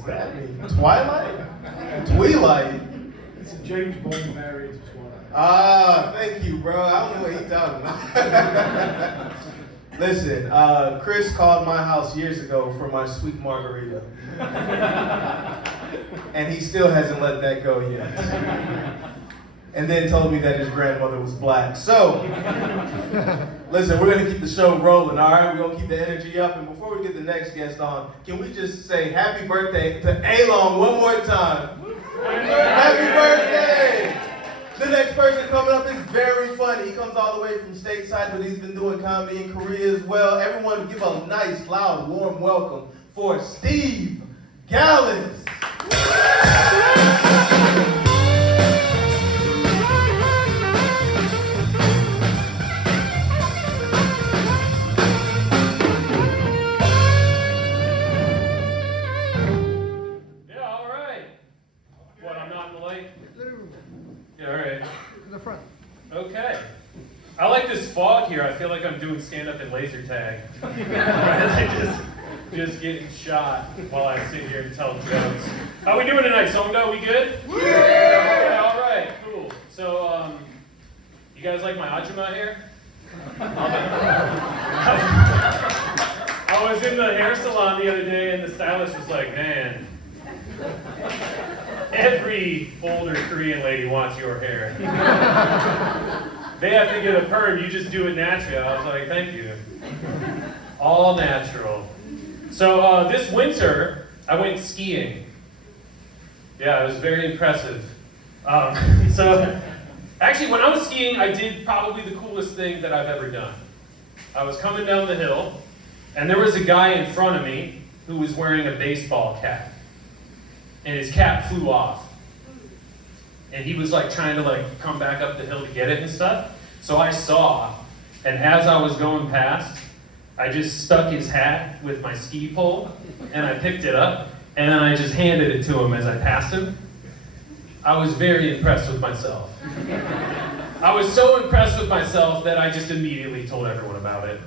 does that mean? Twilight? Twilight? It's a James Bond variant of Twilight. Ah, thank you, bro. I don't know what he's talking about. Listen, Chris called my house years ago for my sweet margarita. And he still hasn't let that go yet. And then told me that his grandmother was black. So, listen, we're going to keep the show rolling, all right? We're going to keep the energy up. And before we get the next guest on, can we just say happy birthday to A-Long one more time? Happy birthday! The next person coming up is very funny. He comes all the way from stateside, but he's been doing comedy in Korea as well. Everyone give a nice, loud, warm welcome for Steve Gallus. Okay. I like this fog here. I feel like I'm doing stand-up and laser tag. Right? Just getting shot while I sit here and tell jokes. How we doing tonight, Songdo? We good? Yeah! All right, cool. So, you guys like my ajuma hair? I was in the hair salon the other day and the stylist was like, man, every older Korean lady wants your hair. They have to get a perm, you just do it naturally. I was like, thank you. All natural. So this winter, I went skiing. Yeah, it was very impressive. So actually, when I was skiing, I did probably the coolest thing that I've ever done. I was coming down the hill, and there was a guy in front of me who was wearing a baseball cap. And his cap flew off. And he was like trying to like come back up the hill to get it and stuff. So I saw, and as I was going past, I just stuck his hat with my ski pole, and I picked it up, and then I just handed it to him as I passed him. I was very impressed with myself. I was so impressed with myself that I just immediately told everyone about it.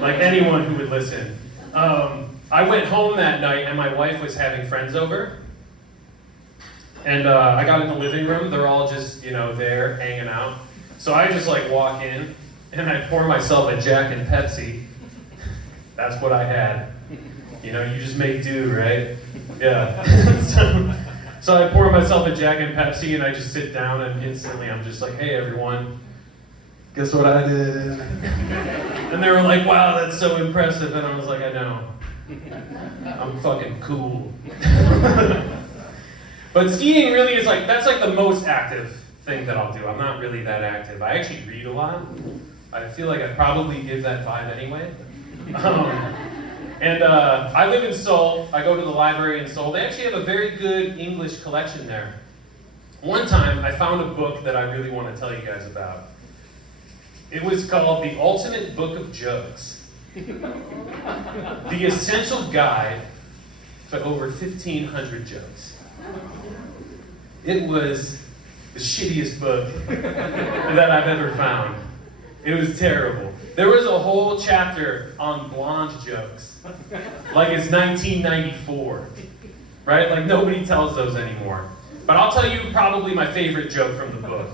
Like anyone who would listen. I went home that night, and my wife was having friends over. And I got in the living room, they're all just, there, hanging out. So I just like walk in, and I pour myself a Jack and Pepsi. That's what I had. You just make do, right? Yeah. So I pour myself a Jack and Pepsi, and I just sit down, and instantly I'm just like, hey everyone, guess what I did? And they were like, wow, that's so impressive. And I was like, I know. I'm fucking cool. But skiing really is that's like the most active thing that I'll do. I'm not really that active. I actually read a lot. I feel like I probably give that vibe anyway. I live in Seoul. I go to the library in Seoul. They actually have a very good English collection there. One time, I found a book that I really want to tell you guys about. It was called The Ultimate Book of Jokes. The Essential Guide to Over 1,500 Jokes. It was the shittiest book that I've ever found. It was terrible. There was a whole chapter on blonde jokes. Like it's 1994. Right? Like nobody tells those anymore. But I'll tell you probably my favorite joke from the book.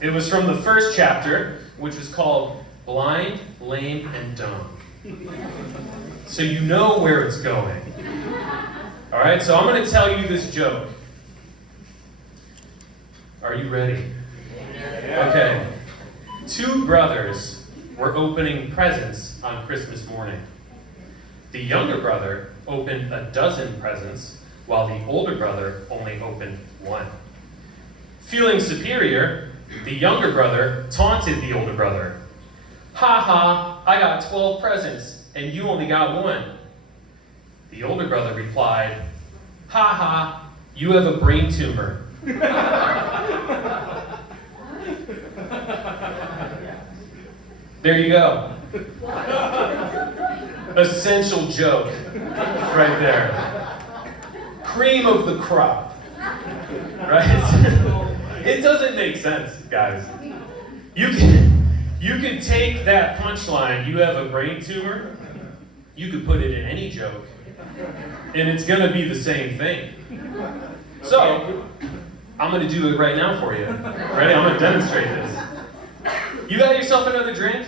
It was from the first chapter, which was called Blind, Lame, and Dumb. So you know where it's going. Alright, so I'm going to tell you this joke. Are you ready? Okay. Two brothers were opening presents on Christmas morning. The younger brother opened a dozen presents, while the older brother only opened one. Feeling superior, the younger brother taunted the older brother. Ha ha, I got 12 presents, and you only got one. The older brother replied, ha ha, you have a brain tumor. There you go. Essential joke right there. Cream of the crop. Right? It doesn't make sense, guys. You can take that punchline, you have a brain tumor, you could put it in any joke, And it's gonna be the same thing. So, I'm gonna do it right now for you. Ready? I'm gonna demonstrate this. You got yourself another drink?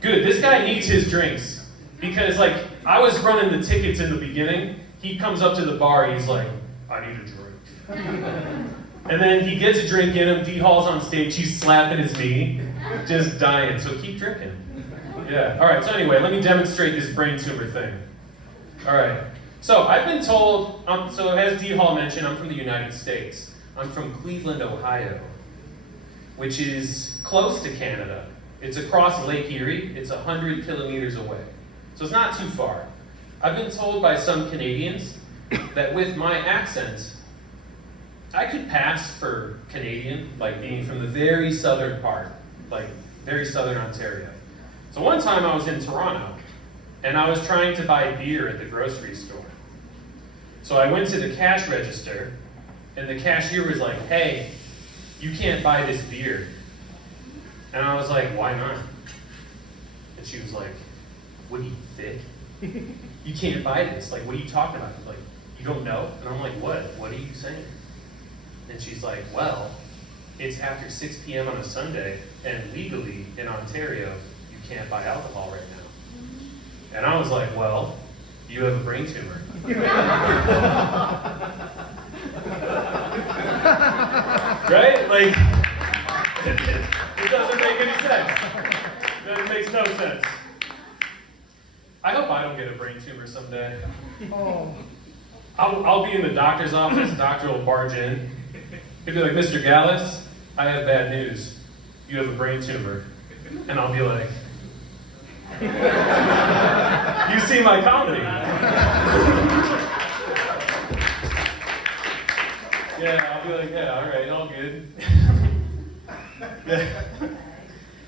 Good, this guy needs his drinks. Because like, I was running the tickets in the beginning. He comes up to the bar, he's like, I need a drink. And then he gets a drink in him, D-Hall's on stage, he's slapping his knee, just dying, so keep drinking. Yeah, all right, so anyway, let me demonstrate this brain tumor thing. All right, so I've been told, so as D-Hall mentioned, I'm from the United States. I'm from Cleveland, Ohio, which is close to Canada. It's across Lake Erie, it's 100 kilometers away. So it's not too far. I've been told by some Canadians that with my accent, I could pass for Canadian, like being from the very southern part, like very southern Ontario. So one time I was in Toronto, and I was trying to buy beer at the grocery store. So I went to the cash register, and the cashier was like, hey, you can't buy this beer. And I was like, why not? And she was like, what are you, thick? You can't buy this. Like, what are you talking about? Like, you don't know? And I'm like, what? What are you saying? And she's like, well, it's after 6 p.m. on a Sunday, and legally in Ontario, you can't buy alcohol right now. And I was like, well, you have a brain tumor. Right? Like, it doesn't make any sense. It makes no sense. I hope I don't get a brain tumor someday. Oh. I'll be in the doctor's office, the doctor will barge in. He'll be like, Mr. Gallus, I have bad news. You have a brain tumor. And I'll be like, you see my comedy. Yeah, I'll be like, yeah, all right, all good. Yeah.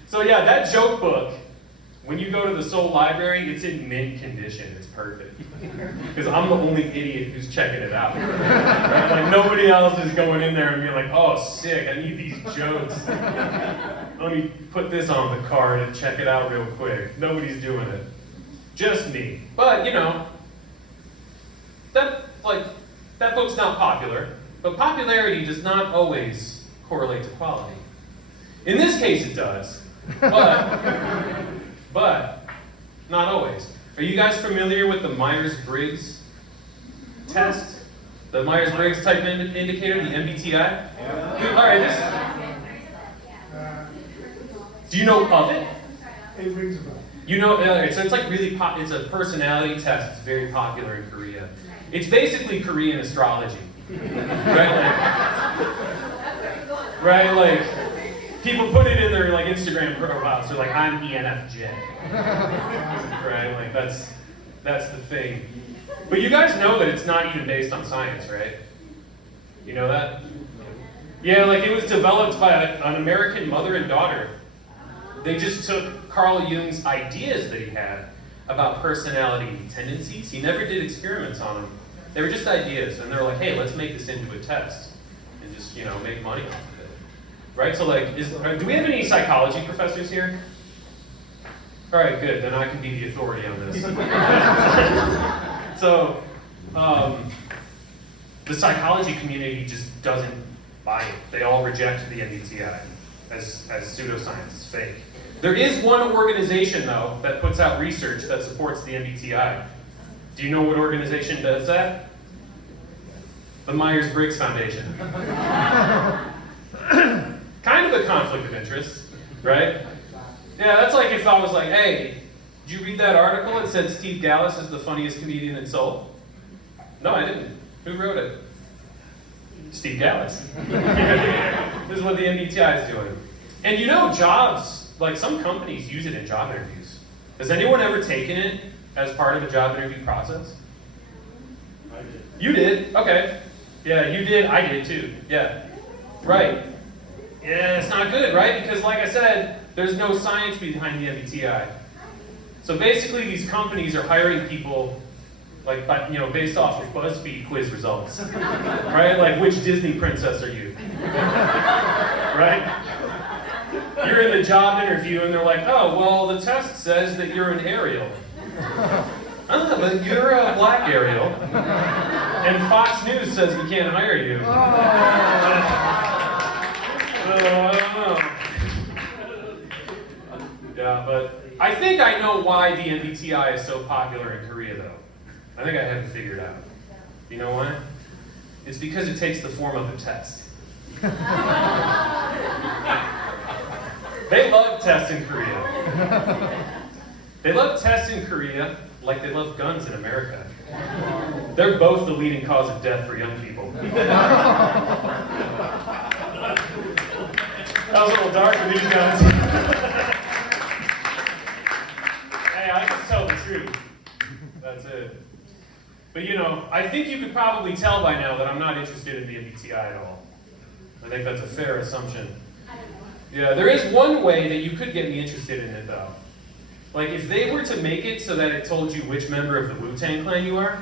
So yeah, that joke book, when you go to the Soul Library, it's in mint condition. It's perfect. Because I'm the only idiot who's checking it out. Right? Like nobody else is going in there and being like, oh, sick, I need these jokes. Let me put this on the card and check it out real quick. Nobody's doing it. Just me. But, you know, that book's not popular. But popularity does not always correlate to quality. In this case, it does. But not always. Are you guys familiar with the Myers-Briggs test? The Myers-Briggs type indicator, the MBTI? Yeah. All right, do you know of it? It rings a bell. You know, so it's like really it's a personality test. It's very popular in Korea. It's basically Korean astrology. Right, like people put it in their like Instagram profiles. They're like, I'm ENFJ. Right, like that's the thing. But you guys know that it's not even based on science, right? You know that? Yeah, like it was developed by an American mother and daughter. They just took Carl Jung's ideas that he had about personality tendencies. He never did experiments on them. They were just ideas, and they were like, hey, let's make this into a test and just, you know, make money off of it. Right? So like, do we have any psychology professors here? All right, good, then I can be the authority on this. So, the psychology community just doesn't buy it. They all reject the MBTI as pseudoscience, it's fake. There is one organization, though, that puts out research that supports the MBTI. Do you know what organization does that? The Myers-Briggs Foundation. Kind of a conflict of interest, right? Yeah, that's like if I was like, hey, did you read that article? It said Steve Gallus is the funniest comedian in Seoul. No, I didn't. Who wrote it? Steve Gallus. This is what the MBTI is doing. And you know, jobs, like some companies use it in job interviews. Has anyone ever taken it as part of a job interview process? I did. You did? Okay. Yeah, you did. I did too. Yeah. Right. Yeah, it's not good, right? Because like I said, there's no science behind the MBTI. So basically these companies are hiring people like, you know, based off of BuzzFeed quiz results. Right? Like, which Disney princess are you? Right? You're in the job interview and they're like, oh, well, the test says that you're an Ariel. But you're a black, Ariel. And Fox News says we can't hire you. I don't know. Yeah, but I think I know why the MBTI is so popular in Korea, though. I think I have it figured out. You know why? It's because it takes the form of a test. They love tests in Korea. They love tests in Korea like they love guns in America. They're both the leading cause of death for young people. That was a little dark for these guys. Hey, I just tell the truth. That's it. But you know, I think you could probably tell by now that I'm not interested in the MBTI at all. I think that's a fair assumption. Yeah, there is one way that you could get me interested in it though. Like if they were to make it so that it told you which member of the Wu-Tang Clan you are,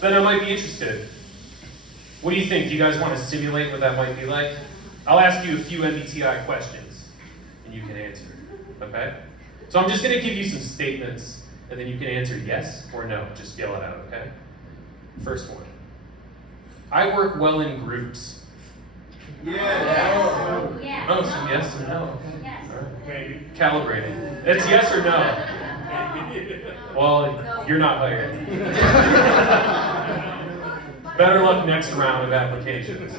then I might be interested. What do you think? Do you guys want to simulate what that might be like? I'll ask you a few MBTI questions, and you can answer, okay? So I'm just going to give you some statements, and then you can answer yes or no. Just yell it out, okay? First one. I work well in groups. Yeah. Yes. Oh, so yes and no. Yes. Maybe. Calibrating. It's yes or no. Well, you're not hired. Better luck next round of applications.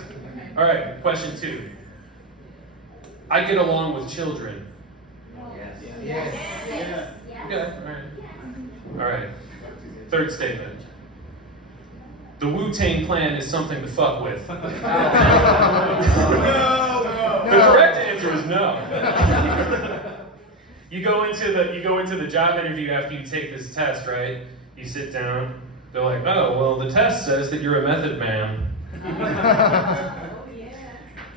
All right, question 2. I get along with children. Yes. Okay, all right. All right. Third statement. The Wu-Tang Clan is something to fuck with. The correct answer is no. You go into the job interview after you take this test, right? You sit down. They're like, oh, well, the test says that you're a method man.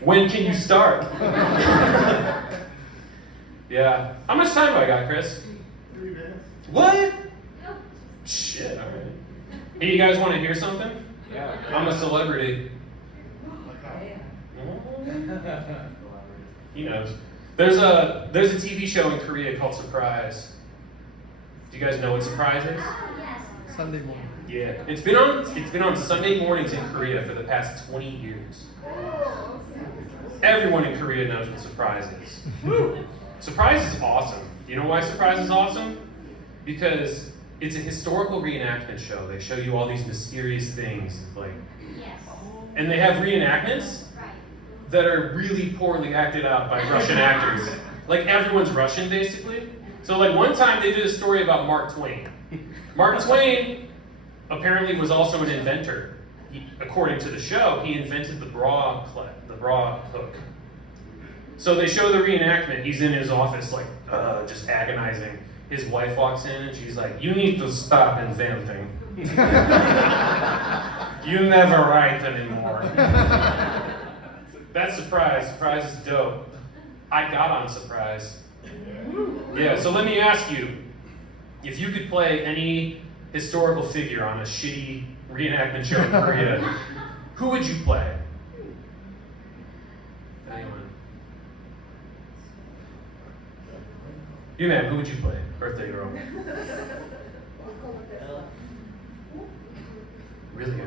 When can you start? Yeah. How much time do I got, Chris? 3 minutes. What? Shit, all right. Hey, you guys want to hear something? Yeah. I'm a celebrity. He knows. There's a TV show in Korea called Surprise. Do you guys know what Surprise is? Yes. Sunday morning. Yeah. It's been on Sunday mornings in Korea for the past 20 years. Everyone in Korea knows what Surprise is. Surprise is awesome. You know why Surprise is awesome? Because it's a historical reenactment show. They show you all these mysterious things, like, Yes. and they have reenactments Right. that are really poorly acted out by Russian actors. Like everyone's Russian, basically. So like one time they did a story about Mark Twain. Mark Twain apparently was also an inventor. According to the show, he invented the bra hook. So they show the reenactment. He's in his office, like, just agonizing. His wife walks in and she's like, "You need to stop inventing. You never write anymore." That's Surprise. Surprise is dope. I got on Surprise. Yeah, so let me ask you, if you could play any historical figure on a shitty reenactment show in Korea, who would you play? Anyone? You, man, who would you play? Birthday girl. Really?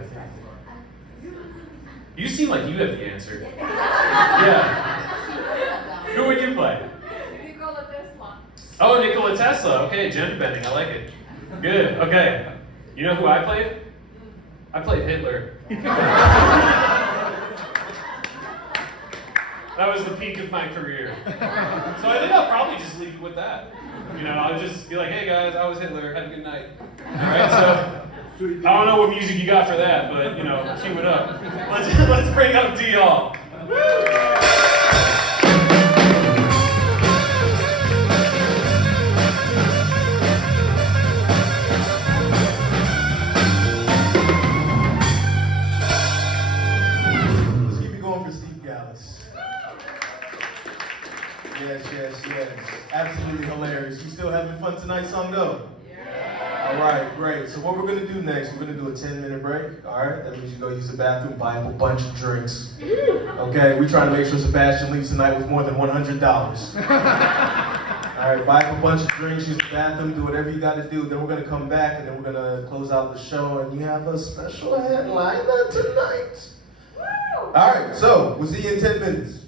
You seem like you have the answer. Yeah. Who would you play? Nikola Tesla. Oh, Nikola Tesla. Okay, gender bending. I like it. Good. Okay. You know who I played? I played Hitler. That was the peak of my career. So I think I'll probably just leave it with that. You know, I'll just be like, "Hey guys, I was Hitler. Have a good night." All right. So I don't know what music you got for that, but you know, cue it up. Let's bring up D-All. Let's keep it going for Steve Gallus. Yes. Absolutely hilarious. You still having fun tonight, Songdo? Yeah. All right, great. So what we're going to do next, we're going to do a 10-minute break. All right, that means you go use the bathroom, buy a bunch of drinks. Okay, we're trying to make sure Sebastian leaves tonight with more than $100. All All right, buy a bunch of drinks, use the bathroom, do whatever you got to do. Then we're going to come back and then we're going to close out the show. And you have a special headliner tonight. All right, so we'll see you in 10 minutes.